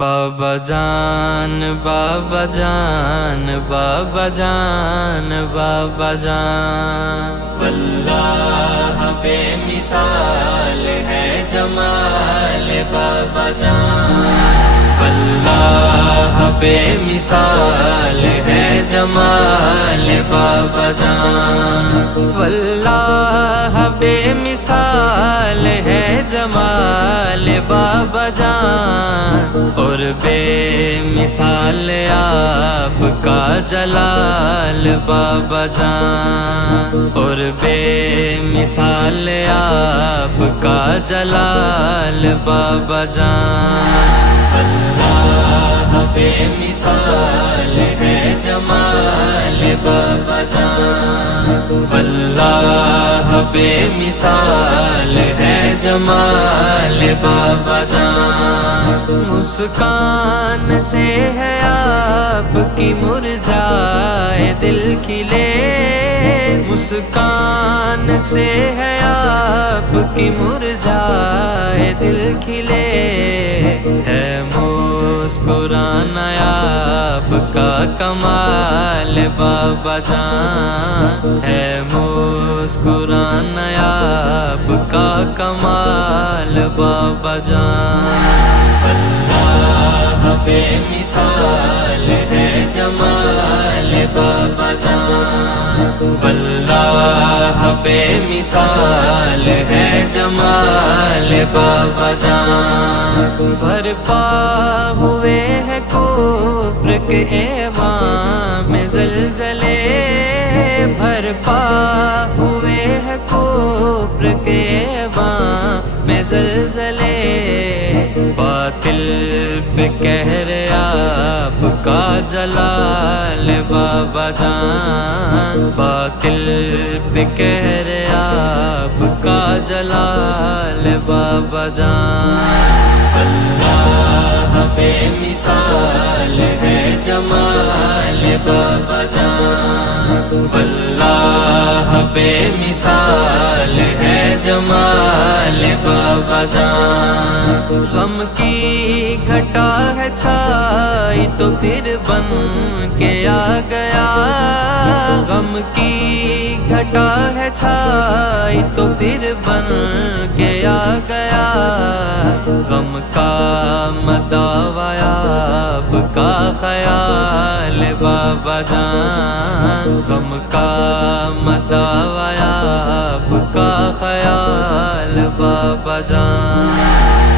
بابا جان بابا جان بابا جان بابا جان، واللہ بے مثال ہے جمال بابا جان، واللہ بے مثال ہے جمال بابا جان، واللہ بے مثال ہے جمال بابا جان، اور بے مثال آپ کا جلال بابا جان، اور بے مثال آپ کا جلال بابا جان، اللہ بے مثال ہے جمال بابا جان، واللہ بے مثال ہے جمال بابا جان، مسکان سے ہے آپ کی مرجائے دل کھلے، مسکان سے ہے آپ کی مرجائے دل کھلے، ہے مسکرانا آپ کا کمال بابا جان، ہے مسکرانا آپ کا کمال بابا جان، اللہ بے مثال ہے جمال بابا جان، واللہ بے مثال ہے جمال بابا جان، برپا ہوئے ہیں کفر کے ایوان میں زلزلے، برپا ہوئے ہیں کفر کے ایوان میں زلزلے، باطل پہ قہر آپ کا جلال بابا جان، باطل پہ قہر آپ کا جلال بابا جان، اللہ بے مثال ہے جمال بابا جان، واللہ بے مثال ہے جمال بابا جان، غم کی گھٹا ہے چھائی تو پھر بن کے آ گیا، غم کی گھٹا ہے چھائی تو پھر بن کے آ گیا، غم کا مداوع آپ کا خیال بابا جان، غم کا مداوع آپ کا خیال بابا جان،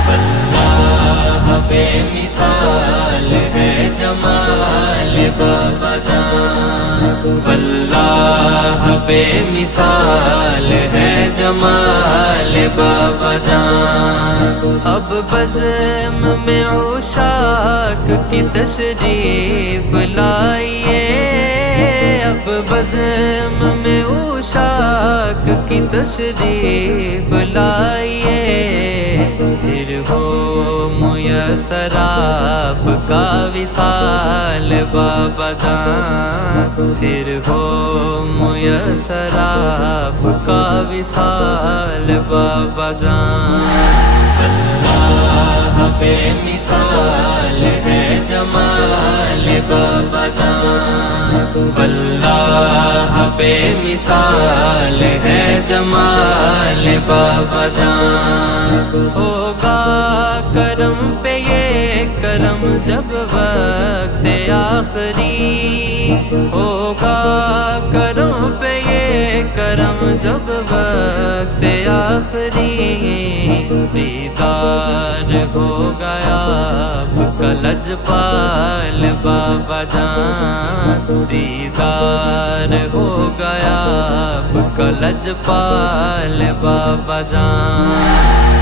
واللہ بے مثال ہے جمال بابا جان، واللہ بے مثال ہے جمال بابا جان، اب بزم میں عشاق کی تشریف لائیے، اب بزم میں عشاق کی تشریف لائیے، پھر ہو میسر آپ کا وصال بابا جان، پھر ہو میسر آپ کا وصال بابا جان، اللہ بے مثال ہے جمال بابا جان، واللہ بے مثال ہے جمال بابا جان، ہوگا کرم پہ یہ کرم جب وقت آخری، ہوگا کرم پہ یہ کرم جب وقت آخری، دیدار ہو گیا آپ کا لجپال بابا جان، دیدار ہو گیا آپ کا لجپال بابا جان،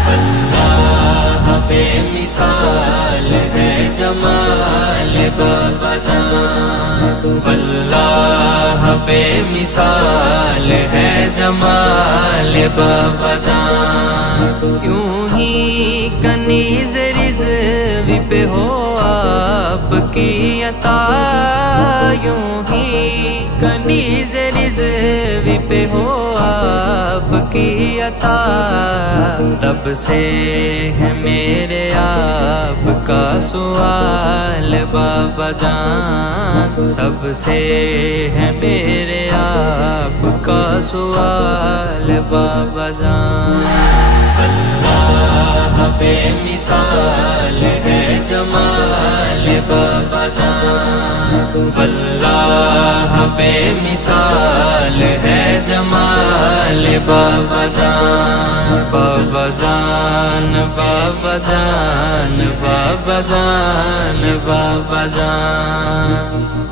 اللہ بے مثال ہے جمال بابا جان، واللہ بے مثال ہے جمال بابا جان، یوں ہی کنیز رضوی پہ ہو آپ کی عطا، یوں ہی کنیز رضوی پہ ہو آپ کی عطا، تب سے ہے میرے آپ کا سوال بابا جان، رب سے ہے میرے آپ کا سوال بابا جان۔ اللہ بے مثال ہے جمال بابا جان، واللہ بے مثال ہے جمال بابا جان، بابا جان بابا جان بابا جان بابا جان۔